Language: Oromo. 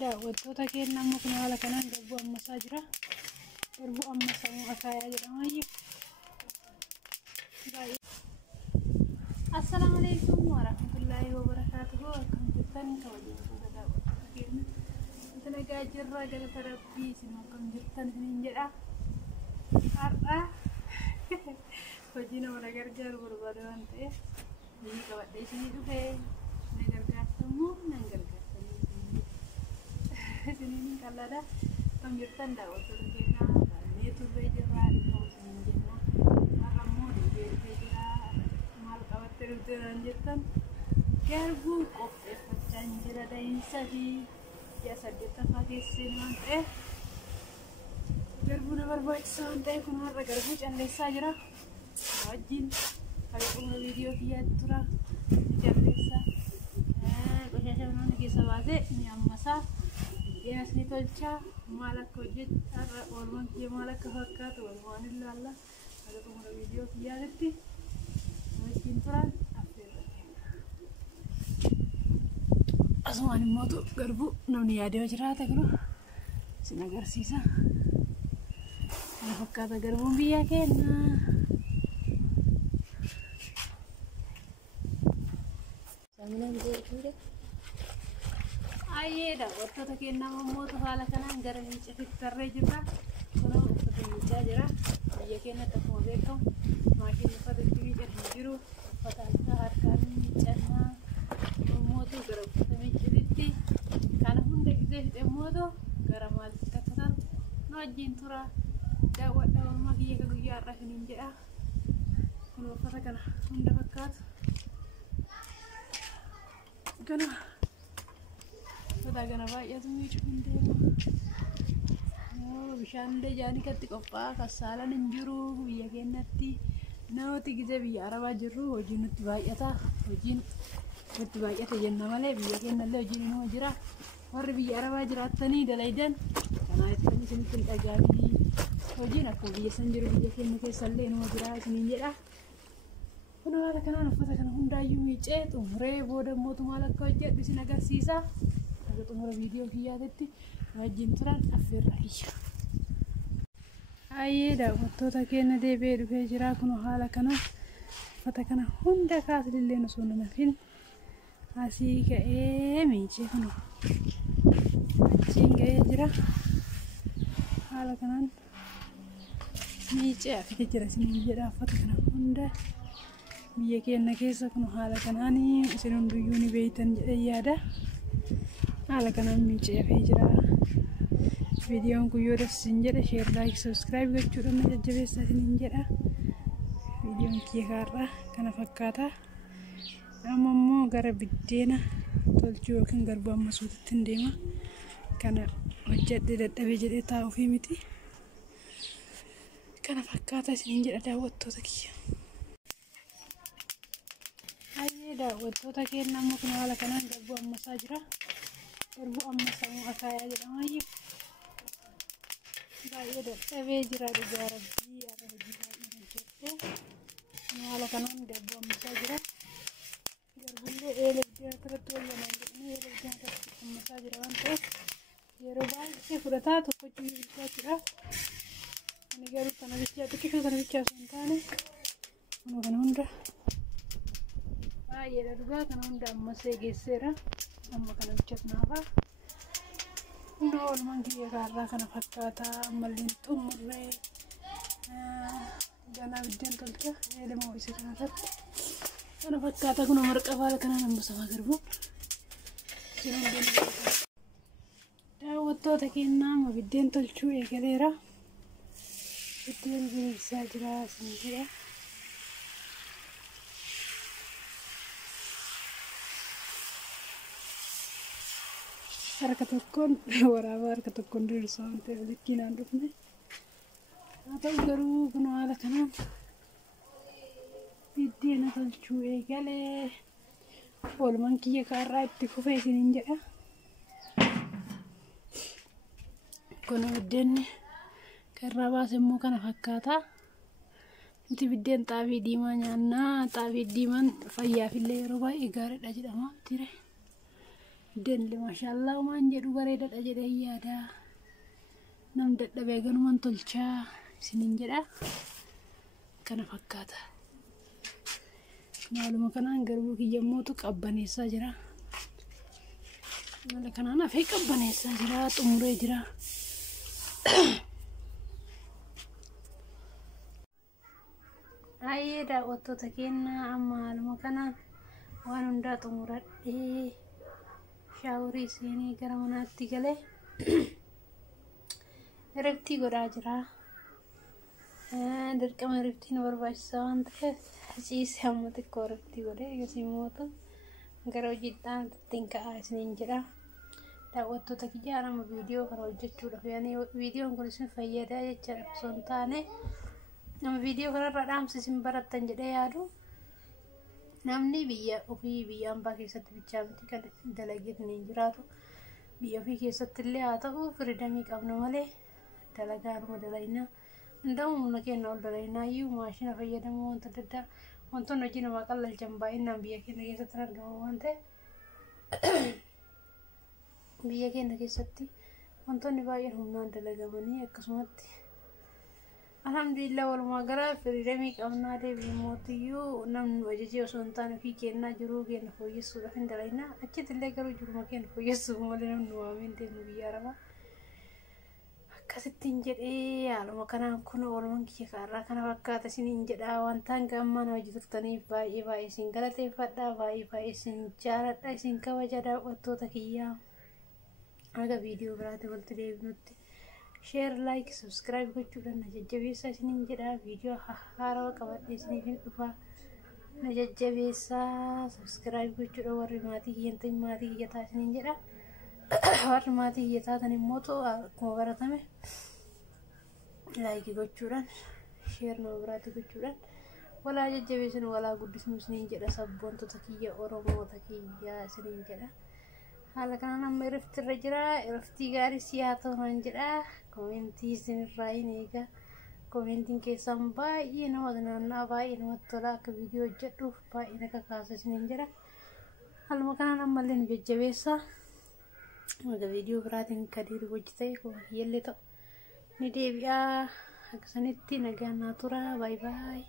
daawwattoota keenya amma kun haala kanaan garbuu ammasaa jira. Garbuu ammasaa akaayaa jedhama. Assalamu alaikum warahmatullahi wabarakatuh. Akkam jirtan kabajamtoota daawwattoota keenya. Dalagaa jirra galata rabbii isin akkam jirtan isiniin jedha. Har'a hojii nama gargaaru barbaadu waan ta'eef biyyi qabadhee isinii dhufee na gargaartammoo nan gargaartanii isiniin qal'aadha. Akkam jirtan daawwattoota keenya baay'ee turree jirra dhimma isiniin jenna. Har'a immoo deebi'ee jira. Maal qabattee dhuftee naan jettan garbuu qopheeffachaa jira daa'imsa fi ji'a 8ffaa keessee waan ta'eef garbuu na barbaachisa waan ta'eef kun har'a garbuu calleessaa jira. Wajjin haquma viidiyoo kiyyaatti tura calleessa qoshasha mana keessa baasee ni ammasaa dhiyaas ni tolchaa maal akka hojjetu har'a oolmaan kiyya maal akka fakkaatu walumaan ilaalla haquma viidiyoo kiyyaatti wajjin turan affeerra asumaan immoo garbuu namni yaadee jiraate kun isin agarsiisa maal fakkaata garbuun biyya keenya. Daawwattoota keenya ammoo haala kanaan gara miicaatti tarree jirra. Kunoo uffata miicaa jira. Biyya keenyatti akkuma beekamu maashinni uffata itti miicatu jiru. Uffata akka harkaan miicannaa mootu gara uffata miicatitti kana hunda gisee fixe mootu gara maalitti akka taatu nu wajjin tura. Daawwadhaa oolmaa kiyya ka guyyaa har'aa isiniin jedha. Kun uffata kana hunda fakkaatu. Gana gana baay'atu miicuu hin deemu. Bishaan illee jaanii katti qophaa'a kassaalan hin jiru biyya keenyatti. Namooti gisee biyya arabaa jirru hojiin nutti baay'ata. Hojiin nutti baay'ata jenna malee biyya keenyallee hojiin inuma jira. Warri biyya arabaa jiraattanii dalaydan kanaa ittiin isinitti hin dhaga'amini. Hojiin akkuma biyya san jiru biyya keenya keessallee inuma jira isiniin jedha. Kun haala kanaan uffata kana hundaayyuu miicee xumuree booda mootummaa akka hojjedhu isin agarsiisa. Akka xumura viidiyoo kiyyaatti wajjin turan affeerra kiyya. Daawwattoota keenya deebi'ee dhufee jira. Kun haala kanaan uffata kana hunda kaasillee osoo hin nafin asii ka'ee miicee kun achiin ga'ee jira. Haala kanaan miicee afite jira isiniin jedha uffata kana hunda. Biyya keenya keessa kun haala kanaan isin hunduyyuu ni beektan jedhee yaada. Haala kanaan miicee hafee jira. Viidiyoon kun yoo isin jedhe share like subscribe gochuudhaan na jajjabeessaa isiniin jedha. Viidiyoon kiyya har'aa kana fakkaata. Amma immoo gara biddeena tolchuu yookiin garbuu ammasuutti hin deema. Kana hojjedhee dadhabee jedhee taa'uufii miti. Kana fakkaata isiniin jedha daawwattoota kiyya. Daawwattoota keenya amma kun haala kanaan garbuu ammasaa jira. Garbuu ammasaa akaayaa jedhama. Baay'ee dadhabee jira dhugaa rabbii har'a hojii baay'ee hojjette. Haala kanaan garbuu ammasaa jira. Garbuullee eelee irratti wal yamaan jedhanii eelee irratti ammasaa jira waan ta'eef yeroo baay'ee fudhataa tokkochuu bilchaachuudhaaf. Ani garuu kana bichaa xiqqishuu kana bichaa osoo hin taane kunoo kana hunda baay'eedha dhugaa kana hunda ammasee geesseera. Amma kana bichaatnaafa hunda oolmaan kiyya kaarraa kana fakkaata. Ammallee xumurree ganaa biddeen tolcha eelema ho'ise kanarratti kana fakkaata. Kun marqa baala kanaan ammasamaa garbuu daawwattoota keenya amma biddeen tolchuu eegaleera. Biddeen bineelsaa jira isin jedha. Harka tokkoon waraabaa harka tokkoon diriirsaa waan ta'eef likkiinaan dhufne. Haa ta'u garuu kun haala kanaan biddeena tolchuu eegalee oolmaan kiyya kaarraa itti fufee isiniin jedha. Kun biddeenni karraa baase immoo kana fakkaata. Nuti biddeen xaafii diimaa nyaannaa. Xaafii diimaan fayyaafillee yeroo baay'ee gaariidha jedhama ture. Denli maashaallah waan jedhu bareedaadha jedhee yaada. Nam dadhabee ganumaan tolchaa isiniin jedha. Kana fakkaata. Maaluma kanaan garbuu kiyyammotu qabbaneessaa jira. Mala kanaan hafee qabbaneessaa jira, xumuree jira. Ayyee daawwattoota keenyaa amma haaluma kanaan waan hundaa xumuradhee shaaworii seenee gara manaatti galee riftii godhaa jira. Dirqama riftiin barbaachisaa waan ta'eef ciisee hamma xiqqoo riftii godhee yosimmoo gara hojiidhaan ittiin ka'aa isiniin jedha. Daawwattoota kiyyaa nama viidiyoo kana hojjechuudhaaf yaani viidiyoon kun isin fayyadaa jechaadha osoo hin taane nama viidiyoo kanarraa dhaamsa isin barattan jedhee yaadu. Namni biyya ofii biyya hambaa keessatti bichaa miti kan dalageetiin hin jiraatu. Biyya ofii keessatti illee haa ta'u firiidamii qabna malee dalagaanuma dalaginaa. Hunda'uu humna keenya ol dalaginaa iyyuu maashina fayyadamuu wanta adda addaa wantoonni hojii namaa qallalchan baay'inaan biyya keenya keessatti argamu waan ta'eef biyya keenya keessatti wantoonni baay'een humnaan dalagamanii akkasumatti alhamdulillah walumaa gara firiidamii qabnaa deebiin mootiyyuu namni ajajee osoo hin taane ofii kennaa jiruu keenya fooyyessuudhaaf hin dalaginaa. Achitti illee garuu jiruma keenya fooyyessuuf malee namni waameen deemu biyya arabaa. Akkasittiin jedhee haaluma kanaan kun oolman kiyya kaarraa kana fakkaata isiniin jedha. Wantaan gammaan hojii turtaniif baay'ee isin galateeffadha. Baay'ee isin jaaladha. Isin kabaja daawwattoota kiyyaa. Aga viidiyoo biraatti walitti deebinutti. Share, like, subscribe gochuudhaan na jajjabeessaa isiniin jedha. Viidiyoo haarawaa qabadhee isiniif hin dhufa. Na jajjabeessaa subscribe gochuudhaan warri maatii kiyyan ta'in maatii kiyyataa isiniin jedha. Warri maatii kiyyataa immoo akkuma baratame like gochuudhaan share nama biraatti gochuudhaan walaa jajjabeessin walaa guddisnu isiniin jedha. Sabboontota kiyya Oromoota kiyya isiniin jedha. Haala kanaan amma irratti irra jira. Irratti gaarii siyaa ta'uun jedha. Komentii isinirraa hin eega. Komentiin keessan baay'ee nama naanna'aa baay'ee namatti tola. Akka viidiyoo hojjedhuuf baay'ee na kakaasa isiniin jedha. Haaluma kanaan ammallee nu jajjabeessaa. Aga viidiyoo biraatiin kadiiru hojjetee kuma kiyyallee ta'u ni deebi'aa. Akkasanitti nagaan naa tura. Bye bye.